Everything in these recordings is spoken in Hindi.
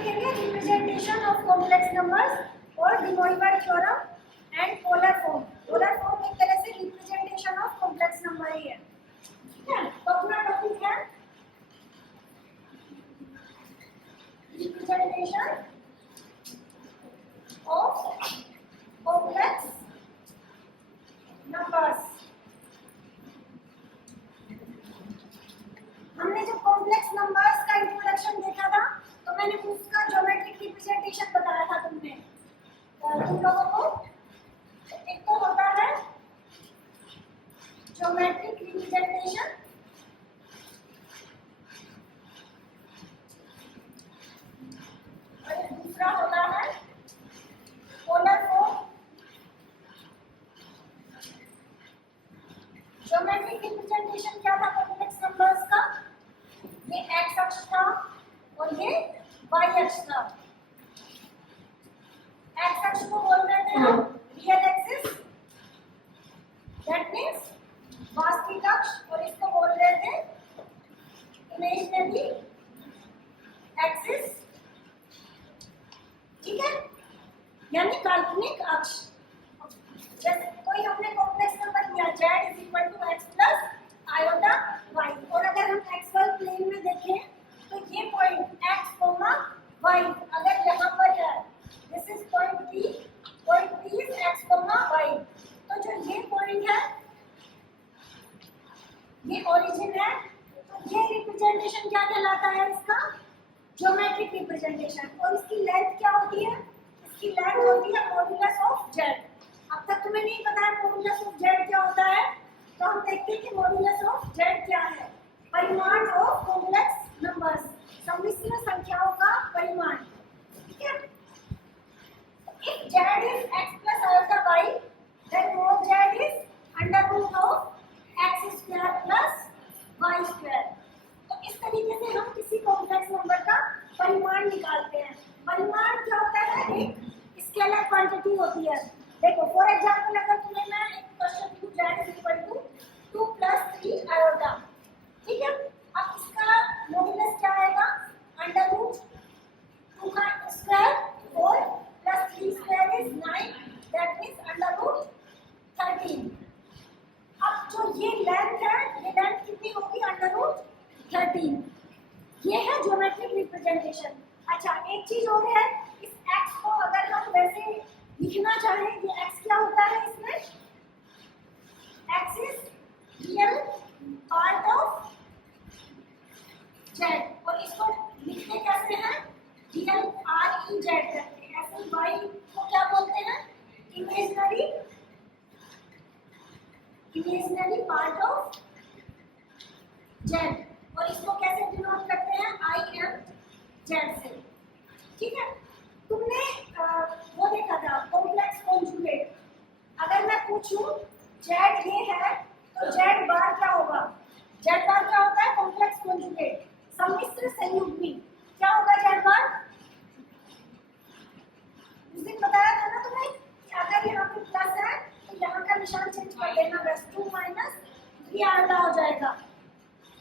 देखेंगे रिप्रेजेंटेशन ऑफ कॉम्प्लेक्स नंबर्स और De Moivre's theorem and polar form. Polar form एक तरह से रिप्रेजेंटेशन ऑफ कॉम्प्लेक्स नंबर ही है, ठीक है। तो अपना टॉपिक है रिप्रेजेंटेशन ऑफ कॉम्प्लेक्स नंबर्स। हमने जब कॉम्प्लेक्स नंबर्स का इंट्रोडक्शन देखा था तो मैंने उसका ज्योमेट्रिक रिप्रेजेंटेशन बताया था तुम लोगों को। एक तो होता है ज्योमेट्रिक रिप्रेजेंटेशन और दूसरा होता है पोलर फॉर्म। ज्योमेट्रिक रिप्रेजेंटेशन क्या था कॉम्प्लेक्स नंबर्स का? ये एक्स अक्ष था और ये वाई अक्ष था। एक्स अक्ष को बोल रहे थे हम रियल एक्सिस, दैट मींस वास्तविक अक्ष, और इसको बोल रहे थे इमेजिनरी एक्सिस, ठीक है, यानी काल्पनिक अक्ष। जैसे कोई हमने कॉम्प्लेक्स नंबर लिया z = x + आयोटा y, और अगर हम एक्सवाई प्लेन में देखें तो ये पॉइंट x, y अगर यहाँ पर है, this is point P is x, y, तो जो ये पॉइंट है ये ओरिजिन है। तो ये रिप्रेजेंटेशन क्या कहलाता है? इसका ज्योमेट्रिक रिप्रेजेंटेशन। और इसकी लेंथ क्या होती है? इसकी लेंथ होती है मॉड्यूलस ऑफ z। अब तक तुम्हें नहीं पता है मॉड्यूलस ऑफ z क्या होता है, तो हम देखते हैं कि मॉड्यूलस ऑफ z क्या है। परिमाण ऑफ कॉम्प्लेक्स नंबर्स, सम्मिश्र संख्याओं का परिमाण, ठीक है। If z is x plus iota y, then mod z is √ of x square plus y square। तो इस तरीके से हम किसी कॉम्प्लेक्स नंबर का परिमाण निकालते हैं। परिमाण क्या होता है? एक स्केलर क्वांटिटी होती है। देखो फॉर एग्जांपल अगर तुम्हें मैं एक क्वेश्चन दूं z = 2 + 3 आयोटा, ठीक है। अब इसका मॉड्यूलस क्या आएगा? √2 का square 4 + 3 square is 9, that means √13। अब जो ये लेंथ है, ये लेंथ कितनी होगी? √13। ये है ज्योमेट्रिक रिप्रेजेंटेशन। अच्छा, एक चीज और है, इस x को अगर हम वैसे लिखना चाहें, ये x क्या होता है इसमें? x is real part of z, और इसको लिखते कैसे हैं? रियल REZ करते हैं। ऐसे y को क्या बोलते हैं? इमेजिनरी पार्ट ऑफ z, और इसको कैसे डिनोट करते हैं? IMZ से, ठीक है। तुमने वो देखा था कॉम्प्लेक्स कॉन्जुगेट। अगर मैं पूछूं z ये है तो z बार क्या होगा? z बार क्या होता है? कॉम्प्लेक्स कॉन्जुगेट, सम्मिश्र संयुग्मी। क्या होगा z बार? उस दिन बताया था ना तुम्हें कि अगर यहाँ पे प्लस है तो यहाँ का निशान चेंज कर देना, बस 2 - 3 आधा हो जाएगा।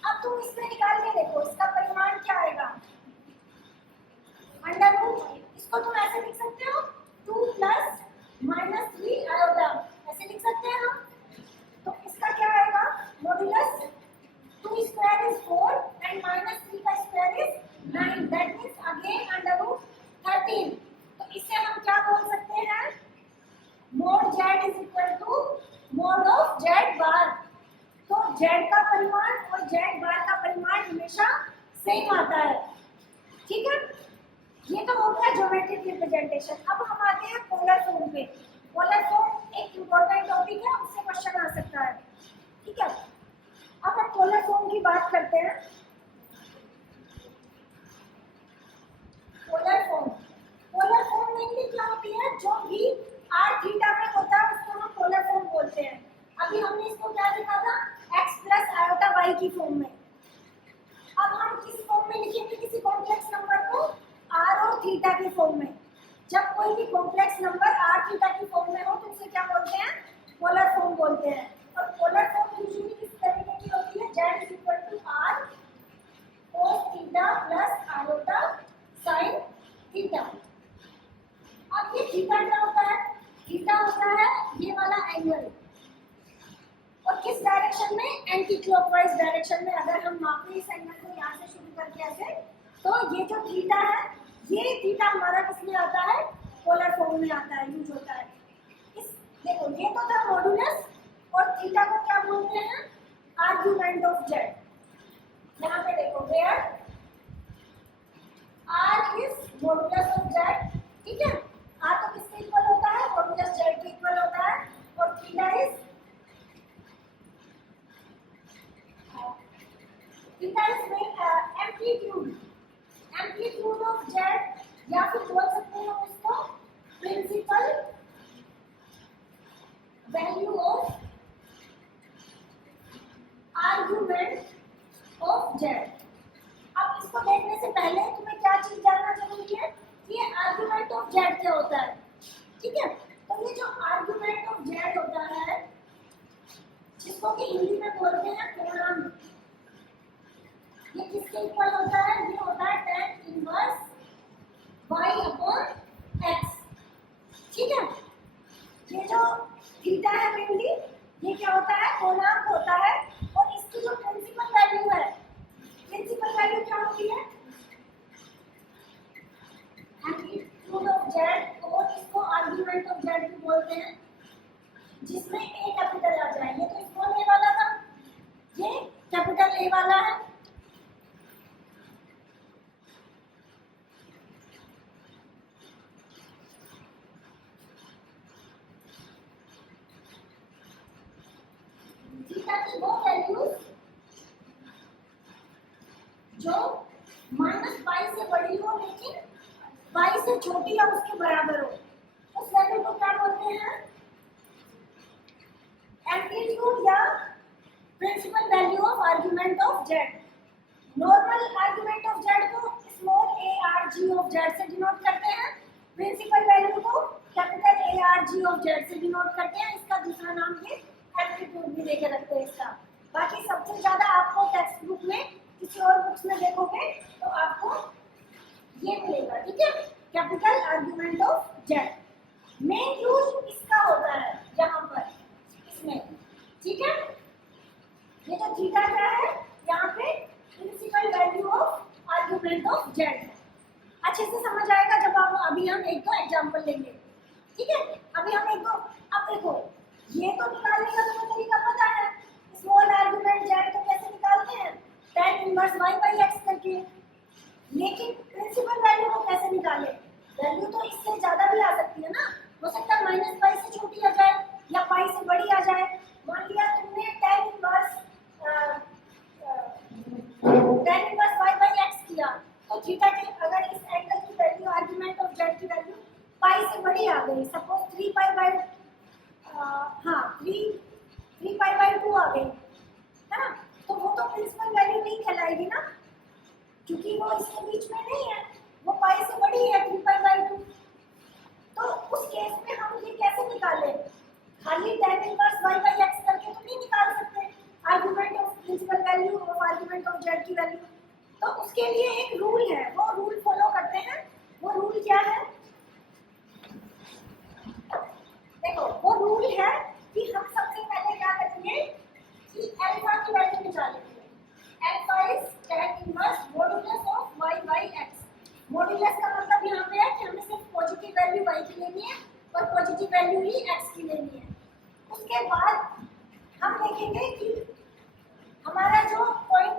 अब तुम इसमें निकाल के देखो इसका परिमाण क्या आएगा? √, इसको तुम ऐसे लिख सकते हो 2 + -3 आयोटा, ऐसे लिख सकते हैं हम। तो इसका क्या आएगा? मॉड्यूलस 2 स्क्वायर इज 4 एंड -3 का square is 9, that means again √13। तो इसे हम क्या बोल सकते हैं? mod z = mod of z बार। तो z का परिमाण और z बार का परिमाण हमेशा सेम आता है, ठीक है। ये तो हो गया ज्योमेट्रिक रिप्रेजेंटेशन। अब हम आते हैं पोलर फॉर्म पे। पोलर फॉर्म एक इम्पोर्टेंट टॉपिक है, उससे क्वेश्चन आ सकता है, ठीक है। अब हम पोलर फॉर्म की बात करते हैं। पोलर फॉर्म मेनली क्या होती है? जो भी r थीटा में होता है उसको हम पोलर फॉर्म बोलते हैं। अभी हमने इसको क्या लिखा था? x + आयोटा y की फॉर्म में। अब हम किस फॉर्म में लिखेंगे किसी कॉम्प्लेक्स नंबर को? r और थीटा की फॉर्म में। जब कोई भी कॉम्प्लेक्स नंबर r थीटा की फॉर्म में हो तो उसे क्या बोलते हैं? पोलर फॉर्म बोलते हैं। और पोलर फॉर्म यूजुअली किस तरीके की होती है? z = r cos theta + iota sin theta. अब ये थीटा क्या होता है? थीटा होता है ये वाला एंगल, और किस डायरेक्शन में? एंटी क्लॉकवाइज डायरेक्शन में। अगर हम मापें इस एंगल को यहाँ से शुरू करके ऐसे, तो ये जो थीटा है, ये थीटा हमारा किस में आता है? पोलर फॉर्म में आता है, यूज होता है। इस देखो ये तो था मॉडुलस, और थीटा को क्या बोलते हैं? Argument of Z. यहाँ पे देखो where R is modulus of Z, ठीक है। आर तो किसके इक्वल होता है? मॉडुलस जेड के इक्वल होता है, और theta is amplitude of Z, या फिर बोल सकते हैं उसको principal value of argument of Z. अब इसको देखने से पहले तुम्हें क्या चीज जानना जरूरी है कि ये आर्गुमेंट ऑफ जेड क्या होता है, ठीक है। तो ये जो आर्गुमेंट ऑफ जेड होता है, जिसको कि हिंदी में बोलते हैं कोणांक, ये किसके इक्वल होता है? ये होता है tan inverse y upon x, ठीक है। ये जो थीटा है मेनली, ये क्या होता है? कोणांक होता है, और इसकी जो प्रिंसिपल वैल्यू है, प्रिंसिपल वैल्यू क्या होती है? एम्पलीट्यूड ऑफ जेड, और इसको आर्गुमेंट ऑफ जेड भी बोलते हैं, जिसमें ए कैपिटल आ जाए। ये तो स्मॉल ए वाला था, ये कैपिटल ए वाला है। थीटा की वो वैल्यूज जो माइनस पाई से बड़ी हो लेकिन पाई से छोटी या उसके बराबर हो, उस वैल्यू को क्या बोलते हैं? एम्पलीट्यूड या principal value of argument of Z. Normal argument of Z को small A R G of Z से डिनोट करते हैं, प्रिंसिपल वैल्यू को capital A R G of Z से डिनोट करते हैं। इसका दूसरा नाम ये एम्पलीट्यूड भी लेके रखते हैं इसका। बाकी सबसे ज्यादा आपको टेक्स्ट बुक में, किसी और बुक्स में देखोगे तो आपको ये मिलेगा, ठीक है, capital argument of Z. Main use इसका होता है यहाँ पर, इसमें, ठीक है। ये जो थीटा क्या है, यहाँ पे principal value of argument of Z है। अच्छे से समझ आएगा जब आप, अभी हम एक दो एग्जांपल लेंगे, ठीक है। अभी हम एक दो, अब देखो ये तो निकालने का तुम्हें तरीका पता है, स्मॉल आर्गुमेंट जेड को कैसे निकालते हैं? tan inverse y by x करके। लेकिन प्रिंसिपल वैल्यू को कैसे निकाले? वैल्यू तो इससे ज्यादा भी आ सकती है ना, हो सकता है माइनस पाई से छोटी आ जाए या पाई से बड़ी आ जाए। मान लिया तुमने tan inverse y by x किया, तो थीटा की अगर इस एंगल की वैल्यू आर्गुमेंट ऑफ जेड की वैल्यू पाई से बड़ी आ गई, suppose 3 pi by 3 pi by 2 आ गई, है ना, तो वो तो प्रिंसिपल वैल्यू नहीं कहलाएगी ना, क्योंकि वो इसके बीच में नहीं है, वो पाई से बड़ी है 3 पाई बाई 2। तो उस केस में हम ये कैसे निकालें? खाली tan inverse y by x करके तो नहीं निकाल सकते आर्गुमेंट ऑफ प्रिंसिपल वैल्यू और आर्गुमेंट ऑफ जेड की वैल्यू। तो उसके लिए एक रूल है, वो रूल फॉलो करते हैं। वो रूल क्या है? देखो वो रूल है कि हम सबसे पहले क्या करेंगे कि अल्फा की वैल्यू निकालेंगे। Alpha is tan inverse modulus of y by x। Modulus का मतलब यहाँ पे है कि हमें सिर्फ पॉजिटिव वैल्यू y की लेनी है और पॉजिटिव वैल्यू ही x की लेनी है। उसके बाद हम देखेंगे कि हमारा जो पॉइंट,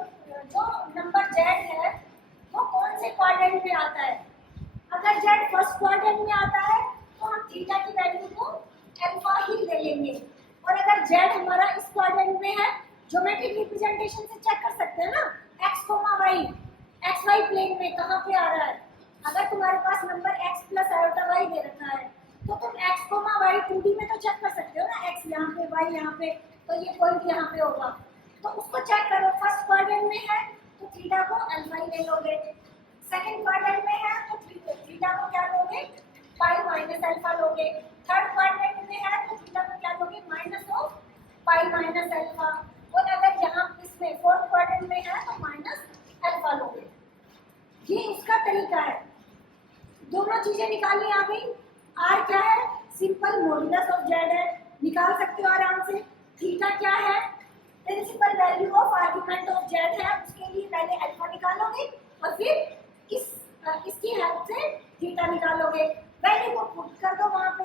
जो नंबर z है, वो कौन से क्वाड्रेंट में आता है। अगर z फर्स्ट क्वाड्रेंट में आता है तो हम थीटा की वैल्यू को अल्फा ही ले लेंगे, और अगर z हमारा इस क्वाड्रेंट में है, ज्योमेट्रिक रिप्रेजेंटेशन से चेक कर सकते हैं ना, x, y, xy प्लेन में कहाँ पे आ रहा है। अगर तुम्हारे पास number x plus iota y दे रखा है, तो तुम x, y 2D में तो चेक कर सकते हो ना, x यहाँ पे, y यहाँ पे, तो ये पॉइंट यहाँ पे होगा, तो उसको चेक करो। फर्स्ट क्वाड्रेंट में है तो थीटा को अल्फा ही ले लोगे, सेकंड क्वाड्रेंट में है तो थीटा को क्या लोगे? पाई माइनस अल्फा लोगे, थर्ड क्वाड्रेंट में है तो थीटा को क्या लोगे? Minus of pi minus alpha, और अगर यहाँ इसमें फोर्थ क्वाड्रेंट में है तो माइनस अल्फा लोगे। ये उसका तरीका है। चीजें निकालनी आ गई। आर क्या है? सिंपल मॉड्यूलस ऑफ जेड है, निकाल सकते हो आराम से। थीटा क्या है? Principal value of argument of Z है, उसके लिए पहले अल्फा निकालोगे और फिर इसकी हेल्प से थीटा निकालोगे। वैल्यू को पुट कर दो वहां पे,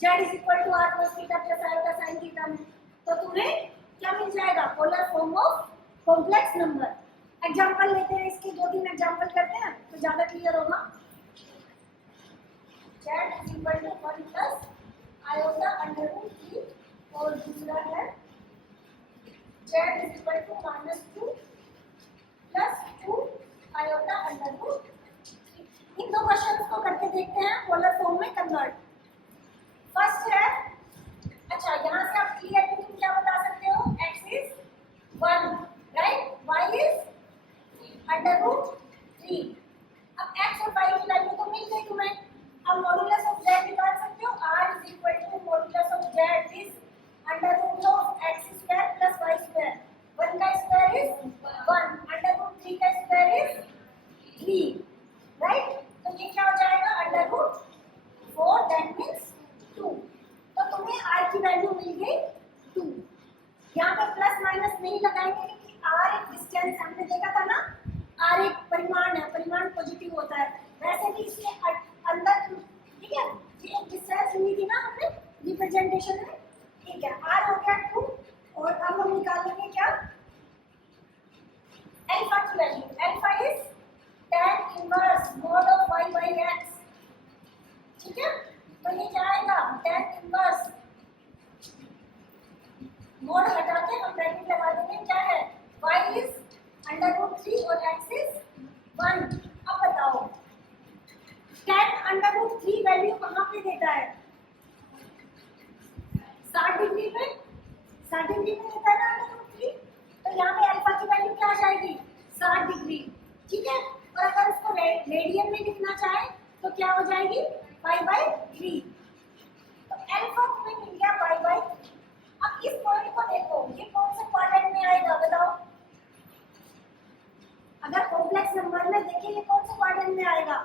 Z is equal to R cos theta plus iota sine theta में, तो तुम्हें क्या मिल जाएगा? Polar form of complex number. Example लेते हैं, इसके 2-3 एग्जांपल करते हैं तो ज्यादा क्लियर होगा। Z is equal to 1 plus iota under root 3 और दूसरा है Z is equal to -2 plus 2 iota under root. इन दो क्वेश्चंस को करके देखते हैं पोलर फॉर्म में कन्वर्ट। फर्स्ट है, अच्छा यहाँ से आप क्लियरली तुम क्या बता सकते हो? x is 1 right, y is under root 3। अब x और y की वैल्यू तो मिल गई तुम्हें। अब मॉड्यूलस ऑफ z निकाल सकते हो। r is equal to modulus of z is under root of x square plus y square. 1 का स्क्वायर इज 1, अंडर रूट 3 का स्क्वायर इज 3 राइट। तो ये क्या हो जाएगा? Under root 4 that means 2। तो तुम्हें r की वैल्यू मिल गई 2। यहाँ पे प्लस माइनस नहीं लगाएंगे क्योंकि r एक डिस्टेंस हमने देखा था ना, r एक परिमाण है, परिमाण पॉजिटिव होता है। वैसे भी इसके अंदर ठीक है, ये एक डिस्टेंस ली थी ना हमने रिप्रेजेंटेशन में, ठीक है। r हो गया 2 और अब हम निकालेंगे क्या? अल्फा की value. Alpha is tan inverse mod of y by x, ठीक है। तो ये क्या आएगा? tan इनवर्स, मोड हटा के हम ब्रैकेट लगा देंगे, क्या है? y इज अंडर रूट 3 और x इज 1। अब बताओ tan अंडर रूट 3 वैल्यू कहाँ पे देता है? 60 डिग्री पे, 60 डिग्री पे देता है ना अंडर रूट 3। तो यहाँ पे अल्फा की वैल्यू क्या आ जाएगी? 60 डिग्री, ठीक है। और अगर उसको रेडियन में लिखना चाहे तो क्या हो जाएगी? π/3। तो अल्फा तुम्हें मिल गया π/3। अब इस पॉइंट को देखो, ये कौन से क्वाड्रेंट में आएगा बताओ? अगर कॉम्प्लेक्स नंबर में देखिए ये कौन से क्वाड्रेंट में आएगा?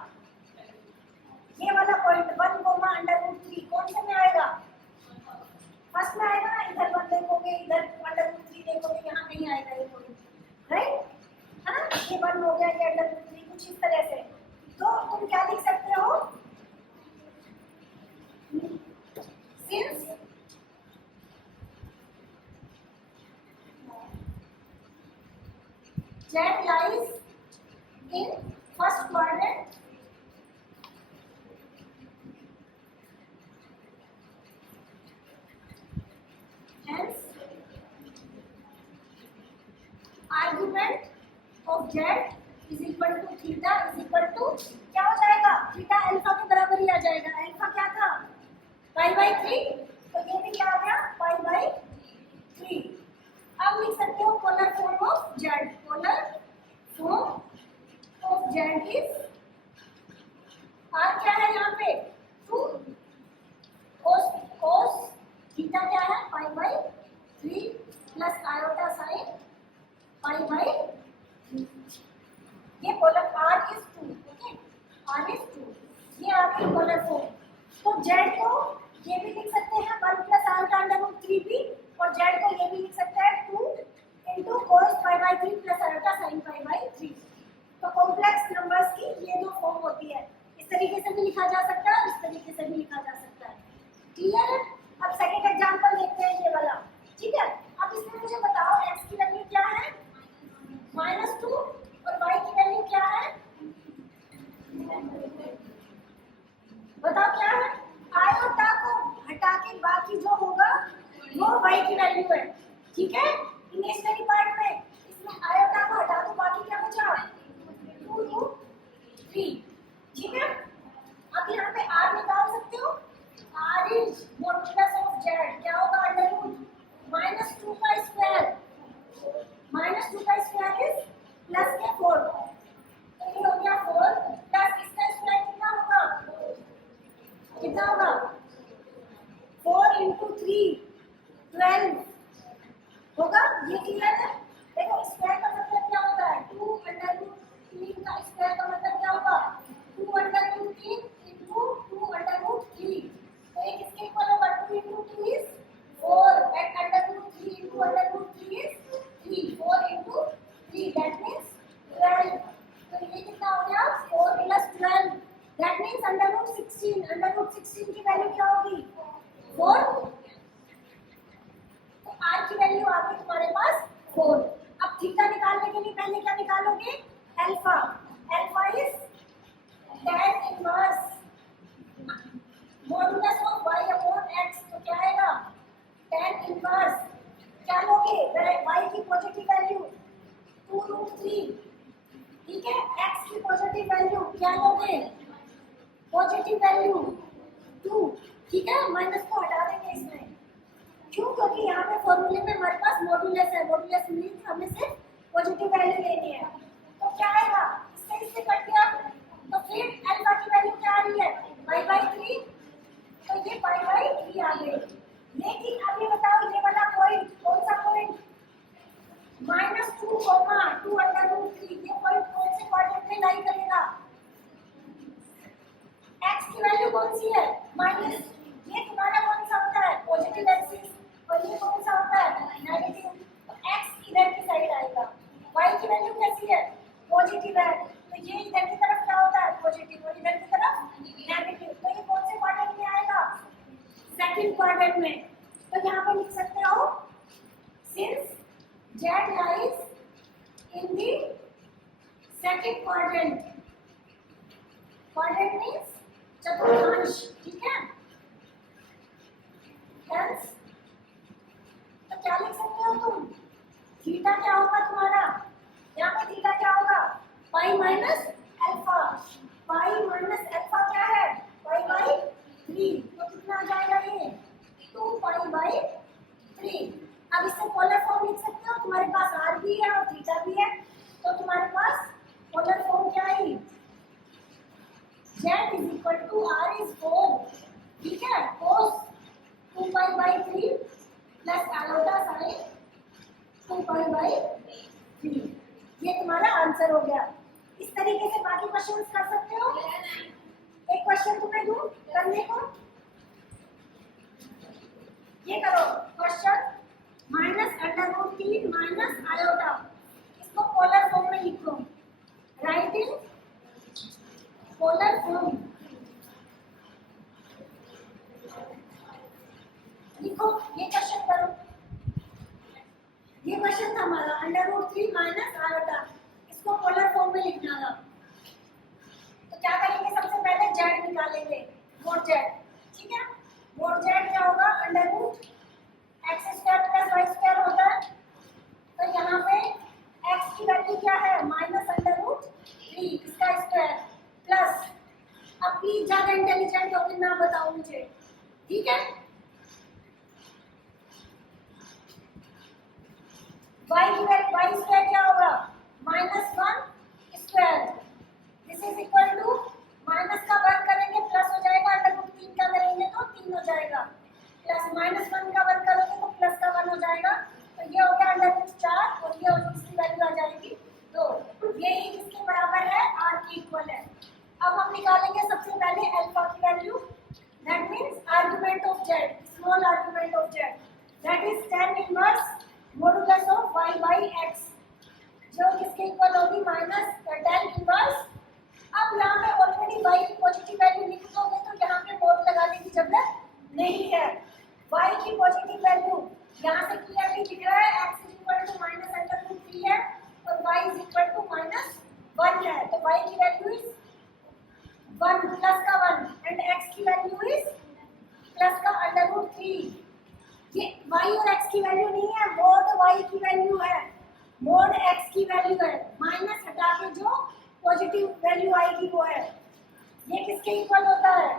ये वाला पॉइंट 1, कौन से में आएगा? फर्स्ट में आएगा ना। इधर 1 देखोगे, इधर √3 देखोगे, यहाँ नहीं आएगा ये पॉइंट, राइट है ना। ये 1 हो गया, ये √3, कुछ इस तरह से। तो तुम क्या लिख सकते हो? Since z lies in first quadrant, hence argument of z is equal to theta is equal to क्या हो जाएगा? थीटा अल्फा के बराबर ही आ जाएगा। अल्फा क्या था? π/3, तो ये भी क्या आ गया? π/3। अब लिख सकते हो polar form of z। Polar form of z is r क्या है यहाँ पे? 2 cos थीटा क्या है? π/3 प्लस आयोटा साइन π/3। ये polar r is 2, okay, r is 2। ये आ गई पोलर फॉर्म। तो z को ये भी लिख सकते हैं 1 प्लस आयोटा अंडर रूट 3 भी, और z को ये भी लिख सकते हैं 2 into cos π/3 plus iota sine π/3। तो कॉम्प्लेक्स नंबर्स की ये दो फॉर्म होती है। इस तरीके से भी लिखा जा सकता है और इस तरीके से भी लिखा जा सकता है। क्लियर है? अब सेकंड एग्जांपल देखते हैं, ये वाला, ठीक है। अब इसमें मुझे बताओ x की वैल्यू क्या है? -2 और y की वैल्यू क्या है? बताओ क्या है? आयोटा को हटा के बाकी जो होगा वो y की वैल्यू है, ठीक है। इमेजिनरी पार्ट में इसमें आयोटा को हटा दो, बाकी क्या बचा? 2√3, ठीक है। अब यहाँ पे r निकाल सकते हो। r is modulus of z, क्या होगा? अंडर रूट -2 का स्क्वायर, -2 का स्क्वायर इज प्लस के 4, तो ये हो गया 4 प्लस इसका स्क्वायर कितना होगा? कितना होगा? 4 इंटू 3 12 होगा। ये क्लियर है? देखो स्क्वायर का मतलब क्या होता है? 2 अंडर रूट 3 का स्क्वायर का मतलब क्या होगा? 2 अंडर रूट 3 इंटू √16, √16 की वैल्यू क्या होगी 4। तो r की वैल्यू आ गई तुम्हारे पास 4। अब थीटा निकालने के लिए पहले क्या निकालोगे alpha. Alpha is tan inverse modulus of y upon x। तो क्या आएगा tan इनवर्स क्या लोगे y की पॉजिटिव वैल्यू 2√3, ठीक है। x की पॉजिटिव वैल्यू क्या लोगे पॉजिटिव वैल्यू 2, ठीक है। माइनस को हटा देंगे इसमें, क्यों क्योंकि यहाँ पे फॉर्मूले में हमारे पास मॉडुलस है। मॉडुलस मींस हमें सिर्फ पॉजिटिव वैल्यू लेनी है। तो क्या आएगा इससे कट गया, तो फिर अल्फा की वैल्यू क्या आ रही है पाई/3। तो ये पाई/3 आ गई। लेकिन अब ये बताओ ये वाला पॉइंट कौन सा पॉइंट -2, 2√3 ये पॉइंट कौन से क्वाड्रेंट में लाई करेगा। x की वैल्यू कौन सी है माइनस, ये तुम्हारा कौन सा होता है पॉजिटिव एक्सिस और ये कौन सा होता है नेगेटिव। तो x इधर की साइड आएगा। y की वैल्यू कैसी है पॉजिटिव है, तो ये इधर की तरफ क्या होता है पॉजिटिव और इधर की तरफ नेगेटिव। तो ये कौन से क्वाड्रेंट में आएगा सेकंड क्वाड्रेंट में। तो यहाँ पे लिख सकते हो since z lies in the second quadrant, quadrant means चतुर्थांश, ठीक है। Hence, तो क्या लिख सकते हो तुम थीटा क्या होगा तुम्हारा, यहाँ पे थीटा क्या होगा पाई माइनस अल्फा। पाई माइनस अल्फा क्या है पाई/3। तो कितना आ जाएगा ये 2 पाई/3। अब इससे पोलर फॉर्म लिख सकते हो, तुम्हारे पास r भी है और थीटा भी है। तो तुम्हारे पास पोलर फॉर्म क्या है z = r is 4, ठीक है। cos 2 पाई/3 प्लस आयोटा sin 2 पाई/3। ये तुम्हारा आंसर हो गया। इस तरीके से बाकी क्वेश्चंस कर सकते हो। एक क्वेश्चन तुम्हें दूं करने को, ये करो क्वेश्चन -√3 माइनस आयोटा, इसको पोलर फॉर्म में लिखो। राइट इन पोलर फॉर्म लिखो। ये क्वेश्चन करो, ये क्वेश्चन था हमारा √3 माइनस आयोटा, इसको पोलर फॉर्म में लिखना था। तो क्या करेंगे सबसे पहले z निकालेंगे मोड z, ठीक है। मोड z क्या होगा √x² + y² होता है। तो यहाँ पे x की वैल्यू क्या है -√3 इसका स्क्वायर प्लस, अब प्लीज ज्यादा इंटेलिजेंट हो ना बताओ मुझे, ठीक है। y की वैल्यू y² क्या होगा -1²। This is equal to minus का वर्ग करेंगे प्लस हो जाएगा, √3 का करेंगे तो 3 हो जाएगा, प्लस -1 का वर्ग करोगे तो प्लस का 1 हो जाएगा। तो ये हो गया √4 और ये इसकी वैल्यू आ जाएगी 2। ये किसके बराबर है r की इक्वल है। अब हम निकालेंगे सबसे पहले अल्फा की value, that means argument of z, small argument of z, that is tan inverse modulus of y/x, जो किसके इक्वल होगी माइनस tan इनवर्स। अब यहाँ पे ऑलरेडी y की पॉजिटिव वैल्यू लिख दोगे तो यहाँ पे मोड लगाने की जरूरत नहीं है। y की पॉजिटिव वैल्यू यहाँ से क्लियरली दिख रहा है x =−√3 है और y =−1 है। तो y की वैल्यू इज 1 प्लस का 1 एंड x की वैल्यू इज प्लस का √3। ये y और x की वैल्यू नहीं है, मोड y की वैल्यू है, मोड x की वैल्यू है। माइनस हटा के जो पॉजिटिव वैल्यू आएगी वो है। ये किसके इक्वल होता है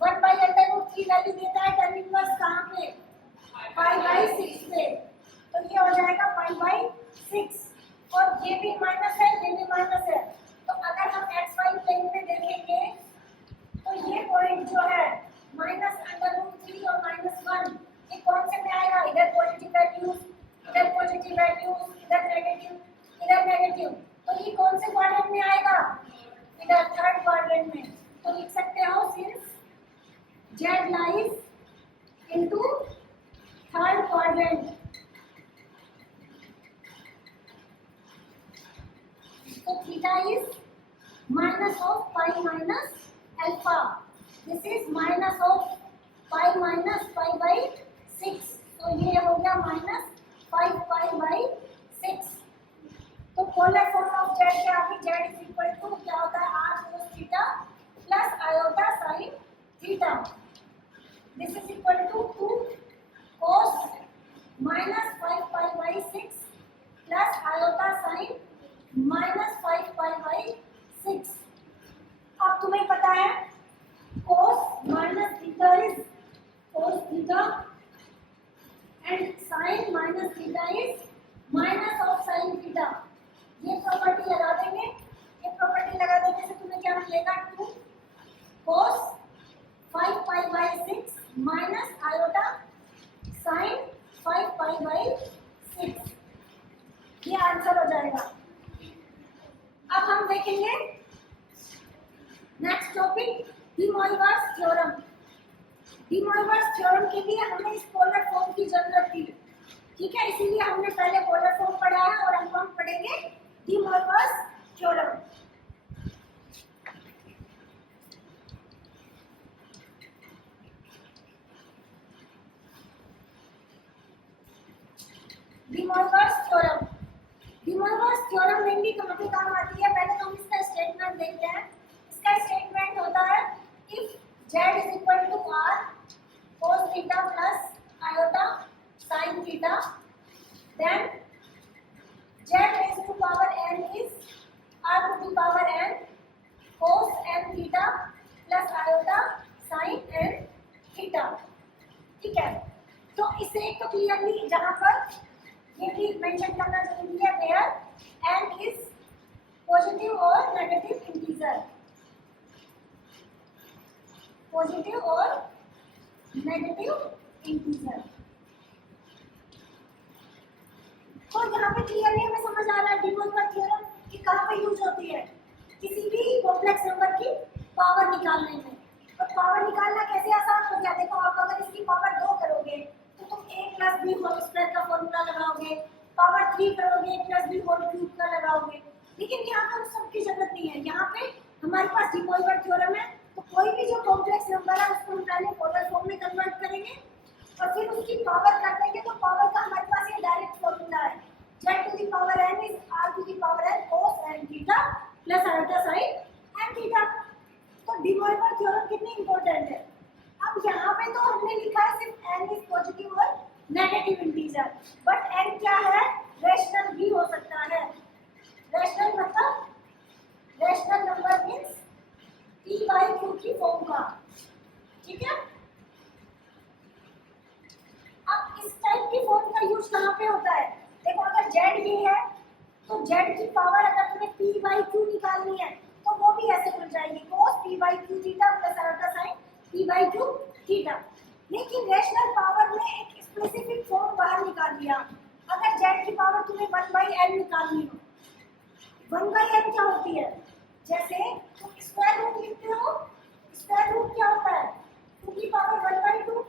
1/√3 वैल्यू देता है tan इनवर्स कहाँ पे पाई/6 पे। तो ये हो जाएगा पाई/6 और ये भी माइनस है ये भी माइनस है। तो अगर हम xy प्लेन में देखेंगे तो ये पॉइंट जो है -√3 और -1 ये कौन से में आएगा, इधर पॉजिटिव वैल्यूज इधर पॉजिटिव वैल्यूज इधर नेगेटिव। तो ये कौन से क्वाड्रेंट में आएगा इधर थर्ड क्वाड्रेंट में। तो लिख सकते हो since z lies into third quadrant, तो theta is minus of pi minus alpha, this is minus of 5 minus 5 by 6, तो ये हो गया माइनस 5 पाई बाई 6। तो पोलर फॉर्म ऑफ जेड क्या आगे, जेड इज इक्वल टू क्या होता है R cos theta plus iota sine theta, this is equal to 2 cos minus 5 pi by 6 plus iota sine minus 5 pi by 6। अब तुम्हें पता है cos minus theta is cos theta and sine minus theta is minus of sine theta. ये प्रॉपर्टी लगा देंगे, ये प्रॉपर्टी लगा देने से तुम्हें क्या मिलेगा 2 कोस 5 pi by 6 minus iota sine 5 pi by 6, ये आंसर हो जाएगा। अब हम देखेंगे next topic D Moivre's theorem. D Moivre's theorem के लिए हमें इस पोलर फॉर्म की जरूरत थी, ठीक है, इसीलिए हमने पहले पोलर फॉर्म पढ़ा है और अब हम पढ़ेंगे D Moivre's theorem. D Moivre's theorem, D Moivre's theorem mainly कहाँ पे काम आती है, पहले तो हम इसका स्टेटमेंट देखते हैं। इसका स्टेटमेंट होता है if z is equal to r cos theta plus iota sin theta, then z raised to power n is r to the power n cos n theta plus iota sin n theta, ठीक है। तो इसे एक तो क्लियरली जहां पर ये भी मेंशन करना जरूरी है वेयर n इज पॉजिटिव और नेगेटिव इंटीजर, पॉजिटिव और नेगेटिव इंटीजर। तो यहाँ पे क्लियरली हमें समझ आ रहा है डी मोइवर थ्योरम कि कहाँ पे यूज होती है, किसी भी कॉम्प्लेक्स नंबर की पावर निकालने में। तो पावर निकालना कैसे आसान हो गया, देखो आप अगर इसकी पावर 2 करोगे तो तुम a plus B whole square का फॉर्मूला लगाओगे, पावर 3 करोगे प्लस बी होल क्यूब का लगाओगे, लेकिन यहाँ पे उस सब की जरूरत नहीं है। यहाँ पे हमारे पास डी मोइवर थ्योरम है, तो कोई भी जो कॉम्प्लेक्स नंबर है उसको हम पहले पोलर फॉर्म में कन्वर्ट करेंगे और फिर उसकी पावर कर देंगे। तो पावर का हमारे पास ये डायरेक्ट फॉर्मूला है, z to the power n is r to the power n cos n theta plus iota sin n theta। तो डी मोइवर थ्योरम कितनी इंपॉर्टेंट है। अब यहाँ पे तो हमने लिखा है सिर्फ n इज पॉजिटिव और नेगेटिव इंटीजर, बट n क्या है, रेशनल भी हो सकता है। रेशनल मतलब rational number means p by q की फॉर्म का, ठीक है। अब इस टाइप की फॉर्म का यूज कहाँ पे होता है, देखो अगर z ये है तो z की पावर अगर तुम्हें p by q निकालनी है तो वो भी ऐसे मिल जाएगी cos p by q theta plus iota sin p by q theta. लेकिन रेशनल पावर ने एक स्पेसिफिक फॉर्म बाहर निकाल दिया। अगर z की पावर तुम्हें 1 by n निकालनी हो, 1 by n क्या होती है, जैसे तुम स्क्वायर रूट लिखते हो, स्क्वायर रूट क्या होता है 2 की पावर 1 by 2,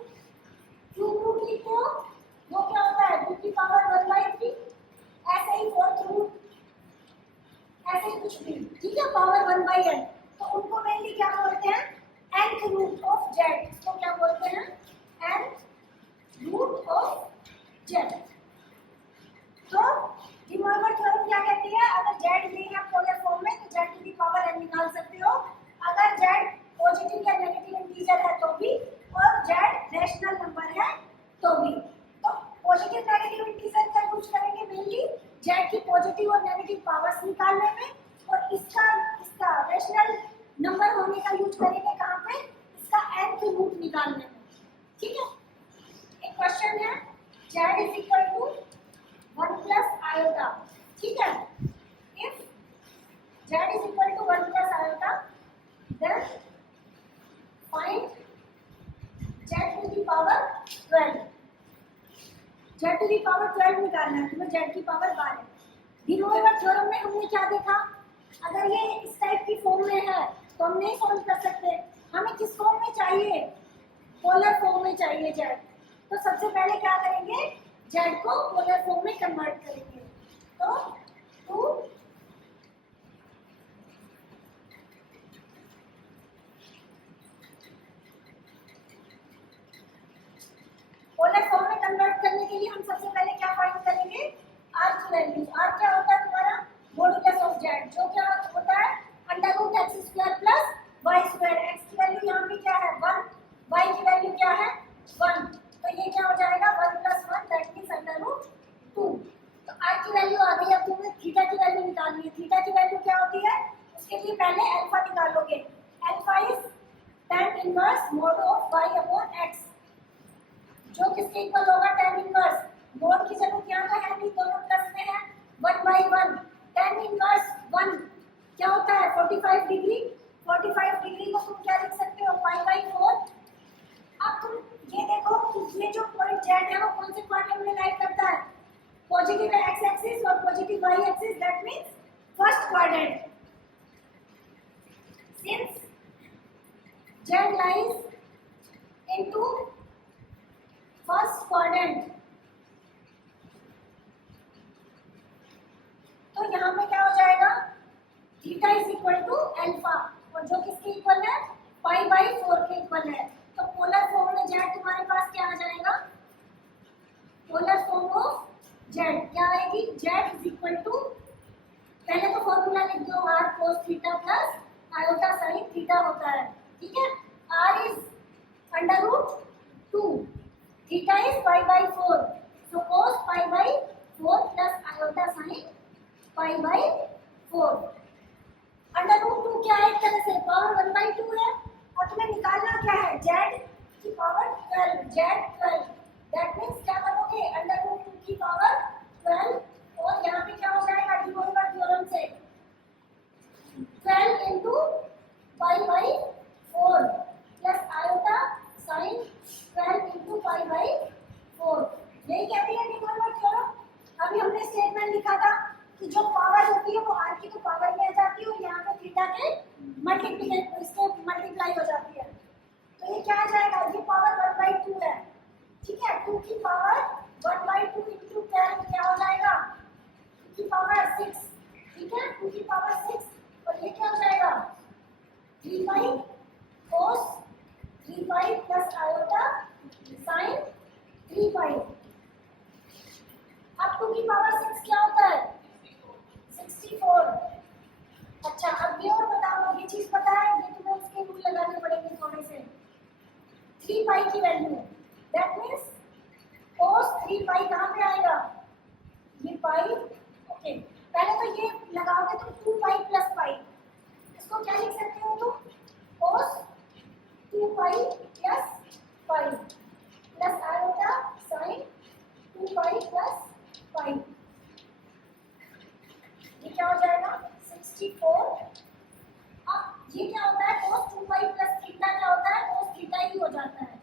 क्यूब रूट लिखते हो वो क्या होता है 2 की पावर 1 by 3, ऐसे ही फोर्थ रूट, ऐसे ही कुछ भी, ठीक है, पावर 1 by n। तो उनको मेनली क्या बोलते हैं nth रूट ऑफ z, इसको क्या बोलते हैं nth रूट ऑफ z। तो डी मोइवर थ्योरम क्या कहती है, अगर z ये है पोलर फॉर्म में तो z to the power n निकाल सकते हो, अगर z पॉजिटिव या नेगेटिव इंटीजर है तो भी, और z रेशनल नंबर है तो भी। तो पॉजिटिव नेगेटिव इंटीजर का यूज करेंगे मेनली z की पॉजिटिव और नेगेटिव पावर्स निकालने में, और इसका रेशनल नंबर होने का यूज करेंगे कहाँ पे, इसका nth रूट निकालने में, ठीक है। एक क्वेश्चन है z is equal to 1 plus iota, ठीक है। If z is equal to 1 plus iota then find z to the power 12, z to the power 12 निकालना है तुम्हें, z की पावर 12। डी मोइवर थ्योरम में हमने क्या देखा, अगर ये इस टाइप की फॉर्म में है तो हम नहीं सॉल्व कर सकते, हमें किस फॉर्म में चाहिए, पोलर फॉर्म में चाहिए z। तो सबसे पहले क्या करेंगे, z को पोलर फॉर्म में कन्वर्ट करेंगे। तो 2 लिए हम सबसे पहले क्या फाइंड करेंगे, आर की वैल्यू। आर क्या होता है तुम्हारा, मॉडुलस ऑफ जेड, जो क्या होता है under root X square plus Y square. X की वैल्यू यहाँ पे क्या है 1, वाई की वैल्यू क्या है 1, तो ये क्या हो जाएगा 1 + 1 दैट मींस अंडर रूट 2। तो आर की वैल्यू आ गई। अब तुम्हें थीटा की वैल्यू निकालनी है। थीटा की वैल्यू क्या होती है, उसके लिए पहले अल्फा निकालोगे। Alpha is tan inverse mod of y upon x, जो किसके इक्वल होगा tan इनवर्स। mod की जरूरत यहाँ का है नहीं, दोनों प्लस में है, 1/1 tan इनवर्स 1 क्या होता है 45 डिग्री। 45 डिग्री को तुम क्या लिख सकते हो π/4। अब तुम ये देखो कि ये जो पॉइंट z है वो कौन से क्वाड्रेंट में लाइट करता है, पॉजिटिव x एक्सिस और positive y axis, that means first quadrant. Since z lies into first quadrant, तो यहाँ पे क्या हो जाएगा theta is equal to alpha, और जो किसके इक्वल है π/4 के इक्वल है। तो पोलर फॉर्म में z तुम्हारे पास क्या आ जाएगा, पोलर फॉर्म ऑफ z क्या आएगी, z इज इक्वल टू, पहले तो फॉर्मूला लिख दो, r cos theta plus iota sine theta होता है, ठीक है। r is under root 2, theta is π/4, so cos π/4 plus iota sine π/4। Under root 2 क्या है, एक तरह से पावर 1/2 है, और तुम्हें निकालना क्या है z की पावर 12, z12, दैट मींस क्या करोगे अंडर रूट 2 की पावर 12, और यहाँ पे क्या हो जाएगा डी मोइवर थ्योरम से 12 into π/4 plus iota sine 12 into π/4, यही कहती है डी मोइवर थ्योरम। अभी हमने स्टेटमेंट लिखा था कि जो पावर होती है वो r की तो पावर में आ जाती है, और यहाँ पे थीटा के मल्टीप्लाई हो जाती है, तो ये क्या आ जाएगा, ये पावर 1/2 है, ठीक है। 2 की पावर 1/2 into 12 क्या हो जाएगा 2 की पावर 6, ठीक है, 2 की पावर 6, और ये क्या हो जाएगा 3 cos 3 प्लस आयोटा साइन 3। अब 2 की पावर 6 क्या होता है 64। अच्छा अब ये और बताओ, ये चीज पता है, ये तुम्हें उसके रूल लगाने पड़ेंगे थोड़े से। 3 की वैल्यू, दैट मींस cos 3 कहाँ पे आएगा, ये पाई, ओके। पहले तो ये लगाओगे तुम 2 प्लस पाई, इसको क्या लिख सकते हो तुम cos 2 plus pi plus iota sign 2 plus pi, ये क्या हो जाएगा 64। अब ये क्या होता है cos 2 प्लस थीटा क्या होता है cos थीटा ही हो जाता है,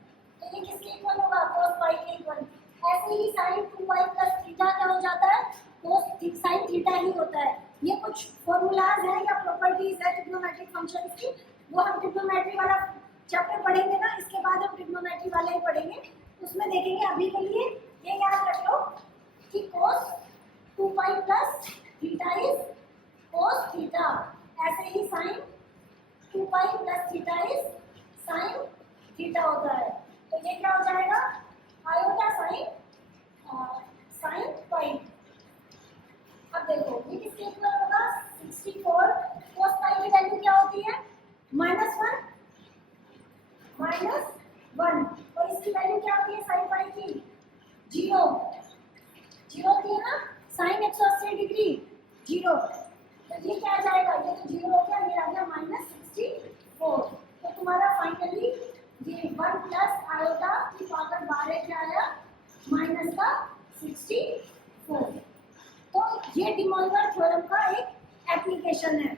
तो ये किसके इक्वल होगा cos के इक्वल। ऐसे ही sin 2 प्लस थीटा क्या हो जाता है cos sin थीटा ही होता है। ये कुछ फॉर्मूलाज हैं या प्रॉपर्टीज है ट्रिग्नोमेट्रिक फंक्शंस की, वो हम ट्रिग्नोमेट्री वाला चैप्टर पढ़ेंगे ना, इसके बाद हम ट्रिग्नोमेट्री वाले ही पढ़ेंगे, उसमें देखेंगे। अभी के लिए ये याद रख लो कि cos 2 plus theta is cos theta, ऐसे ही sin 2 plus theta is sin theta होता है, तो ये क्या हो जाएगा आयोटा साइन पाई। अब देखो ये किसके इक्वल होगा 64, cos पाई की वैल्यू क्या होती है -1, और इसकी वैल्यू क्या होती है sin पाई की 0 होती है ना, sin 180 डिग्री 0, तो ये क्या आ जाएगा, ये तो 0 हो गया, ये आ गया -64। तो तुम्हारा फाइनली ये 1 प्लस आयोटा की पावर 12 क्या आया माइनस का 64। तो ये डी मोइवर थ्योरम का एक एप्लीकेशन है।